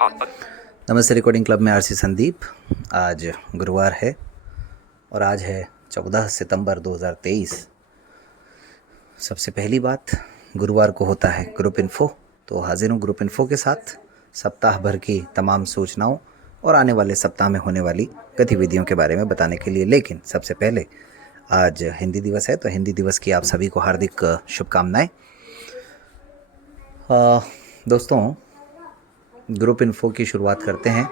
नमस्ते recording club में RC Sandeep. आज गुरुवार है और आज है 14 सितंबर 2023। सबसे पहली बात, गुरुवार को होता है ग्रुप इन्फो। तो हाजिर हूँ ग्रुप इन्फो के साथ सप्ताह भर की तमाम सूचनाओं और आने वाले सप्ताह में होने वाली गतिविधियों के बारे में बताने के लिए। लेकिन सबसे पहले आज हिंदी दिवस है, तो हिंदी दिवस की आप सभी को हार्दिक शुभकामनाएं। दोस्तों, ग्रुप इन्फो की शुरुआत करते हैं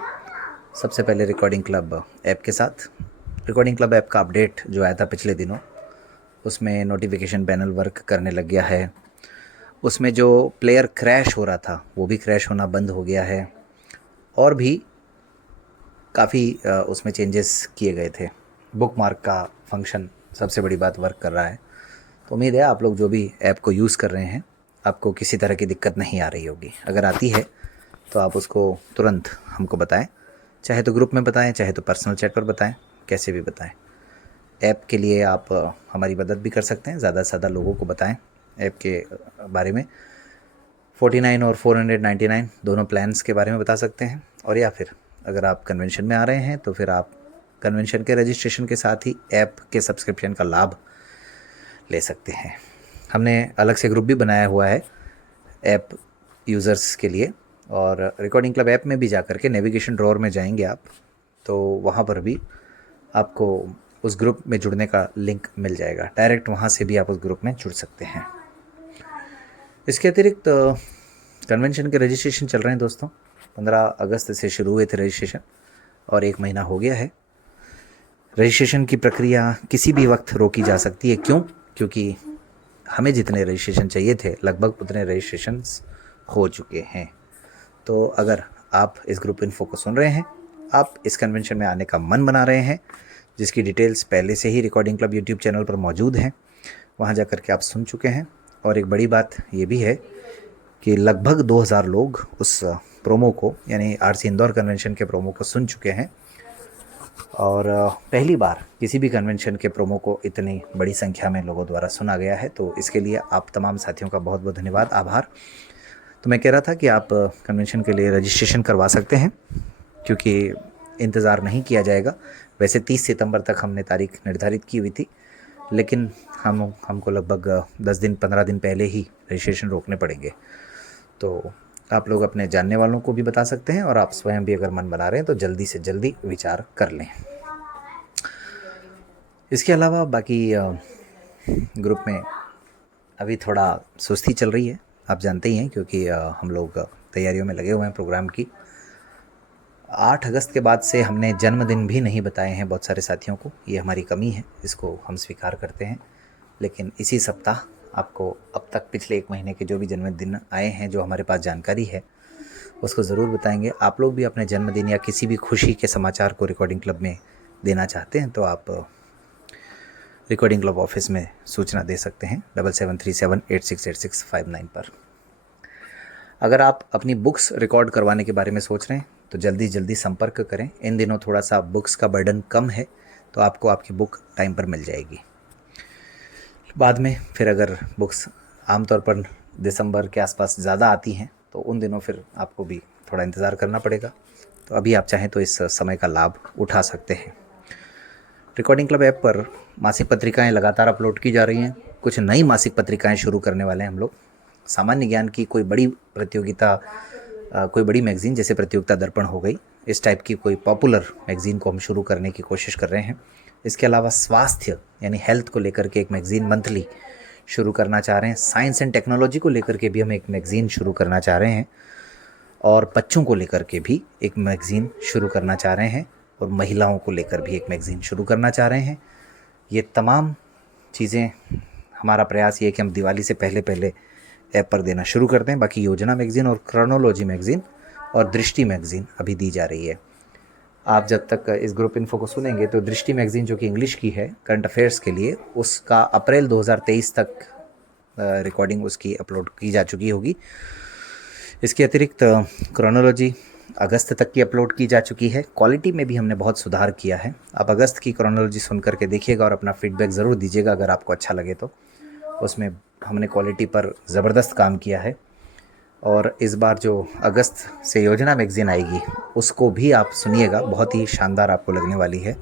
सबसे पहले रिकॉर्डिंग क्लब ऐप के साथ। रिकॉर्डिंग क्लब ऐप का अपडेट जो आया था पिछले दिनों, उसमें नोटिफिकेशन पैनल वर्क करने लग गया है। उसमें जो प्लेयर क्रैश हो रहा था वो भी क्रैश होना बंद हो गया है और भी काफ़ी उसमें चेंजेस किए गए थे। बुक मार्क का फंक्शन सबसे बड़ी बात वर्क कर रहा है। तो उम्मीद है आप लोग जो भी ऐप को यूज़ कर रहे हैं आपको किसी तरह की दिक्कत नहीं आ रही होगी। अगर आती है तो आप उसको तुरंत हमको बताएं, चाहे तो ग्रुप में बताएं, चाहे तो पर्सनल चैट पर बताएं, कैसे भी बताएं। ऐप के लिए आप हमारी मदद भी कर सकते हैं, ज़्यादा से ज़्यादा लोगों को बताएं ऐप के बारे में। 49 और 499 दोनों प्लान्स के बारे में बता सकते हैं। और या फिर अगर आप कन्वेंशन में आ रहे हैं तो फिर आप कन्वेंशन के रजिस्ट्रेशन के साथ ही ऐप के सब्सक्रिप्शन का लाभ ले सकते हैं। हमने अलग से ग्रुप भी बनाया हुआ है ऐप यूज़र्स के लिए, और रिकॉर्डिंग क्लब ऐप में भी जा कर के नेविगेशन ड्रॉअर में जाएंगे आप तो वहाँ पर भी आपको उस ग्रुप में जुड़ने का लिंक मिल जाएगा। डायरेक्ट वहाँ से भी आप उस ग्रुप में जुड़ सकते हैं। इसके अतिरिक्त कन्वेंशन के रजिस्ट्रेशन चल रहे हैं दोस्तों। 15 अगस्त से शुरू हुए थे रजिस्ट्रेशन और 1 महीना हो गया है। रजिस्ट्रेशन की प्रक्रिया किसी भी वक्त रोकी जा सकती है। क्यों? क्योंकि हमें जितने रजिस्ट्रेशन चाहिए थे लगभग उतने रजिस्ट्रेशंस हो चुके हैं। तो अगर आप इस ग्रुप इन्फो को सुन रहे हैं, आप इस कन्वेंशन में आने का मन बना रहे हैं, जिसकी डिटेल्स पहले से ही रिकॉर्डिंग क्लब यूट्यूब चैनल पर मौजूद हैं, वहाँ जा कर के आप सुन चुके हैं। और एक बड़ी बात ये भी है कि लगभग 2000 लोग उस प्रोमो को, यानी आरसी इंदौर कन्वेंशन के प्रोमो को सुन चुके हैं। और पहली बार किसी भी कन्वेंशन के प्रोमो को इतनी बड़ी संख्या में लोगों द्वारा सुना गया है। तो इसके लिए आप तमाम साथियों का बहुत बहुत धन्यवाद, आभार। तो मैं कह रहा था कि आप कन्वेंशन के लिए रजिस्ट्रेशन करवा सकते हैं, क्योंकि इंतज़ार नहीं किया जाएगा। वैसे 30 सितंबर तक हमने तारीख निर्धारित की हुई थी, लेकिन हमको लगभग 10 दिन 15 दिन पहले ही रजिस्ट्रेशन रोकने पड़ेंगे। तो आप लोग अपने जानने वालों को भी बता सकते हैं और आप स्वयं भी अगर मन बना रहे हैं तो जल्दी से जल्दी विचार कर लें। इसके अलावा बाकी ग्रुप में अभी थोड़ा सुस्ती चल रही है, आप जानते ही हैं, क्योंकि हम लोग तैयारियों में लगे हुए हैं प्रोग्राम की। 8 अगस्त के बाद से हमने जन्मदिन भी नहीं बताए हैं बहुत सारे साथियों को। ये हमारी कमी है, इसको हम स्वीकार करते हैं। लेकिन इसी सप्ताह आपको अब तक पिछले 1 महीने के जो भी जन्मदिन आए हैं, जो हमारे पास जानकारी है, उसको ज़रूर बताएंगे। आप लोग भी अपने जन्मदिन या किसी भी खुशी के समाचार को रिकॉर्डिंग क्लब में देना चाहते हैं तो आप रिकॉर्डिंग क्लब ऑफिस में सूचना दे सकते हैं 7737868659 पर। अगर आप अपनी बुक्स रिकॉर्ड करवाने के बारे में सोच रहे हैं तो जल्दी जल्दी संपर्क करें। इन दिनों थोड़ा सा बुक्स का बर्डन कम है, तो आपको आपकी बुक टाइम पर मिल जाएगी। बाद में फिर अगर बुक्स आमतौर पर दिसंबर के आसपास ज़्यादा आती हैं तो उन दिनों फिर आपको भी थोड़ा इंतज़ार करना पड़ेगा। तो अभी आप चाहें तो इस समय का लाभ उठा सकते हैं। रिकॉर्डिंग क्लब ऐप पर मासिक पत्रिकाएं लगातार अपलोड की जा रही हैं। कुछ नई मासिक पत्रिकाएं शुरू करने वाले हैं हम लोग। सामान्य ज्ञान की कोई बड़ी प्रतियोगिता, कोई बड़ी मैगज़ीन जैसे प्रतियोगिता दर्पण हो गई, इस टाइप की कोई पॉपुलर मैगज़ीन को हम शुरू करने की कोशिश कर रहे हैं। इसके अलावा स्वास्थ्य यानी हेल्थ को लेकर के एक मैगज़ीन मंथली शुरू करना चाह रहे हैं। साइंस एंड टेक्नोलॉजी को लेकर के भी हम एक मैगज़ीन शुरू करना चाह रहे हैं, और बच्चों को लेकर के भी एक मैगज़ीन शुरू करना चाह रहे हैं, और महिलाओं को लेकर भी एक मैगज़ीन शुरू करना चाह रहे हैं। ये तमाम चीज़ें, हमारा प्रयास ये है कि हम दिवाली से पहले पहले ऐप पर देना शुरू करते हैं। बाकी योजना मैगज़ीन और क्रोनोलॉजी मैगज़ीन और दृष्टि मैगज़ीन अभी दी जा रही है। आप जब तक इस ग्रुप इन्फो को सुनेंगे तो दृष्टि मैगज़ीन जो कि इंग्लिश की है, करंट अफेयर्स के लिए, उसका अप्रैल 2023 तक रिकॉर्डिंग उसकी अपलोड की जा चुकी होगी। इसके अतिरिक्त क्रोनोलॉजी अगस्त तक की अपलोड की जा चुकी है। क्वालिटी में भी हमने बहुत सुधार किया है। आप अगस्त की क्रोनोलॉजी सुन करके देखिएगा और अपना फीडबैक ज़रूर दीजिएगा अगर आपको अच्छा लगे तो। उसमें हमने क्वालिटी पर ज़बरदस्त काम किया है। और इस बार जो अगस्त से योजना मैगज़ीन आएगी उसको भी आप सुनिएगा, बहुत ही शानदार आपको लगने वाली है।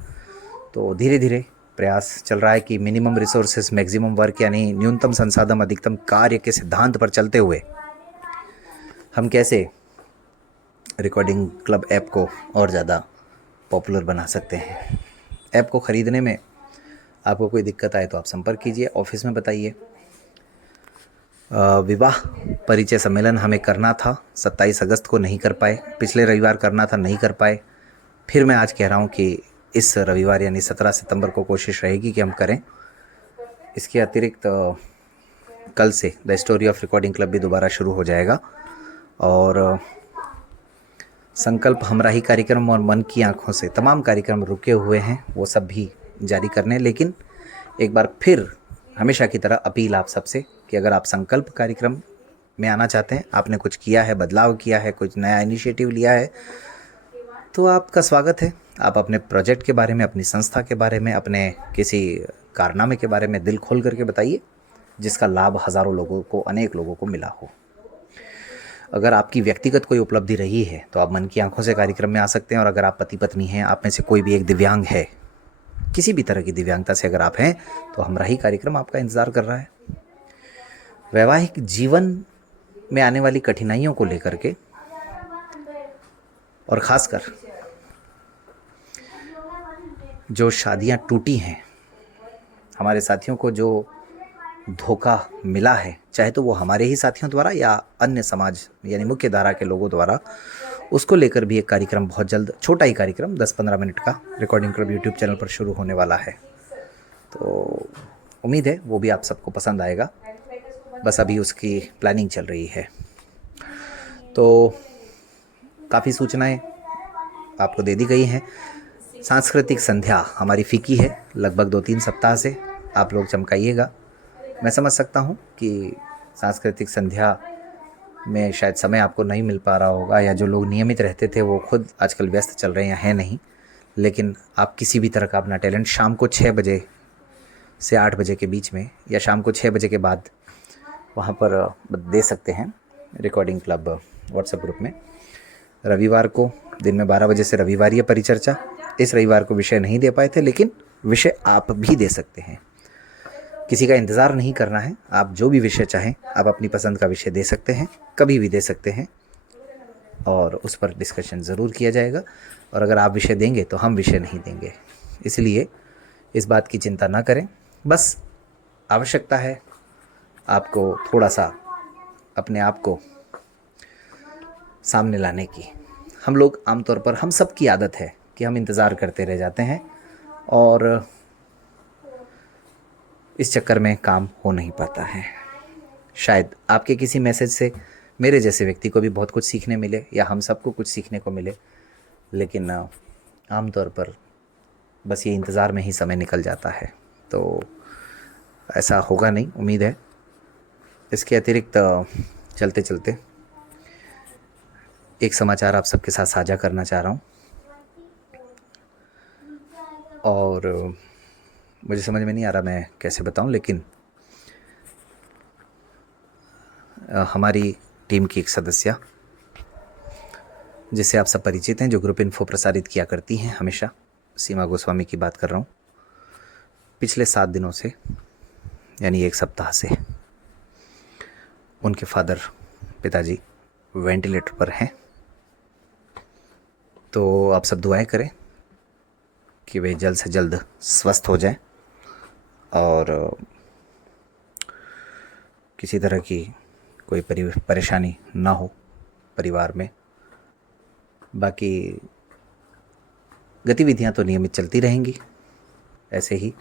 तो धीरे धीरे प्रयास चल रहा है कि मिनिमम रिसोर्सेज मैक्सिमम वर्क, यानी न्यूनतम संसाधन अधिकतम कार्य के सिद्धांत पर चलते हुए हम कैसे रिकॉर्डिंग क्लब ऐप को और ज़्यादा पॉपुलर बना सकते हैं। ऐप को ख़रीदने में आपको कोई दिक्कत आए तो आप संपर्क कीजिए, ऑफिस में बताइए। विवाह परिचय सम्मेलन हमें करना था, 27 अगस्त को नहीं कर पाए, पिछले रविवार करना था नहीं कर पाए। फिर मैं आज कह रहा हूँ कि इस रविवार यानी 17 सितंबर को कोशिश रहेगी कि हम करें। इसके अतिरिक्त कल से the story of recording club भी दोबारा शुरू हो जाएगा और संकल्प हमराही कार्यक्रम और मन की आंखों से तमाम कार्यक्रम रुके हुए हैं, वो सब भी जारी करने। लेकिन एक बार फिर हमेशा की तरह अपील आप सबसे कि अगर आप संकल्प कार्यक्रम में आना चाहते हैं, आपने कुछ किया है, बदलाव किया है, कुछ नया इनिशिएटिव लिया है, तो आपका स्वागत है। आप अपने प्रोजेक्ट के बारे में, अपनी संस्था के बारे में, अपने किसी कारनामे के बारे में दिल खोल करके बताइए, जिसका लाभ हज़ारों लोगों को, अनेक लोगों को मिला हो। अगर आपकी व्यक्तिगत कोई उपलब्धि रही है तो आप मन की आंखों से कार्यक्रम में आ सकते हैं। और अगर आप पति पत्नी हैं, आप में से कोई भी एक दिव्यांग है, किसी भी तरह की दिव्यांगता से अगर आप हैं, तो हमराही कार्यक्रम आपका इंतज़ार कर रहा है। वैवाहिक जीवन में आने वाली कठिनाइयों को लेकर के और ख़ासकर जो शादियां टूटी हैं, हमारे साथियों को जो धोखा मिला है, चाहे तो वो हमारे ही साथियों द्वारा या अन्य समाज यानी मुख्य धारा के लोगों द्वारा, उसको लेकर भी एक कार्यक्रम बहुत जल्द, छोटा ही कार्यक्रम 10-15 मिनट का रिकॉर्डिंग क्लब यूट्यूब चैनल पर शुरू होने वाला है। तो उम्मीद है वो भी आप सबको पसंद आएगा, बस अभी उसकी प्लानिंग चल रही है। तो काफ़ी सूचनाएं आपको दे दी गई हैं। सांस्कृतिक संध्या हमारी फीकी है लगभग 2-3 सप्ताह से, आप लोग चमकाइएगा। मैं समझ सकता हूँ कि सांस्कृतिक संध्या में शायद समय आपको नहीं मिल पा रहा होगा, या जो लोग नियमित रहते थे वो खुद आजकल व्यस्त चल रहे हैं नहीं, लेकिन आप किसी भी तरह का अपना टैलेंट शाम को 6 बजे से 8 बजे के बीच में या शाम को 6 बजे के बाद वहाँ पर दे सकते हैं रिकॉर्डिंग क्लब व्हाट्सएप ग्रुप में। रविवार को दिन में 12 बजे से रविवारीय परिचर्चा, इस रविवार को विषय नहीं दे पाए थे, लेकिन विषय आप भी दे सकते हैं। किसी का इंतज़ार नहीं करना है, आप जो भी विषय चाहें आप अपनी पसंद का विषय दे सकते हैं, कभी भी दे सकते हैं, और उस पर डिस्कशन ज़रूर किया जाएगा। और अगर आप विषय देंगे तो हम विषय नहीं देंगे, इसलिए इस बात की चिंता ना करें। बस आवश्यकता है आपको थोड़ा सा अपने आप को सामने लाने की। हम लोग आमतौर पर, हम सब की आदत है कि हम इंतज़ार करते रह जाते हैं और इस चक्कर में काम हो नहीं पाता है। शायद आपके किसी मैसेज से मेरे जैसे व्यक्ति को भी बहुत कुछ सीखने मिले, या हम सबको कुछ सीखने को मिले, लेकिन आमतौर पर बस ये इंतज़ार में ही समय निकल जाता है। तो ऐसा होगा नहीं, उम्मीद है। इसके अतिरिक्त चलते चलते एक समाचार आप सबके साथ साझा करना चाह रहा हूँ, और मुझे समझ में नहीं आ रहा मैं कैसे बताऊं, लेकिन हमारी टीम की एक सदस्य जिससे आप सब परिचित हैं, जो ग्रुप इन्फो प्रसारित किया करती हैं हमेशा, सीमा गोस्वामी की बात कर रहा हूँ। पिछले 7 दिनों से यानी 1 सप्ताह से उनके पिताजी वेंटिलेटर पर हैं। तो आप सब दुआएं करें कि वे जल्द से जल्द स्वस्थ हो जाएं और किसी तरह की कोई परेशानी ना हो परिवार में। बाकी गतिविधियां तो नियमित चलती रहेंगी, ऐसे ही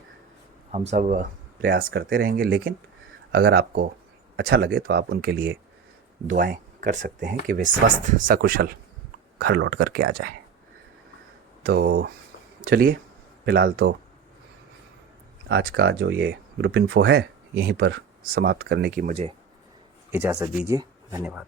हम सब प्रयास करते रहेंगे। लेकिन अगर आपको अच्छा लगे तो आप उनके लिए दुआएं कर सकते हैं कि वे स्वस्थ सकुशल घर लौट करके आ जाएं। तो चलिए, फ़िलहाल तो आज का जो ये ग्रुप इन्फो है यहीं पर समाप्त करने की मुझे इजाज़त दीजिए। धन्यवाद।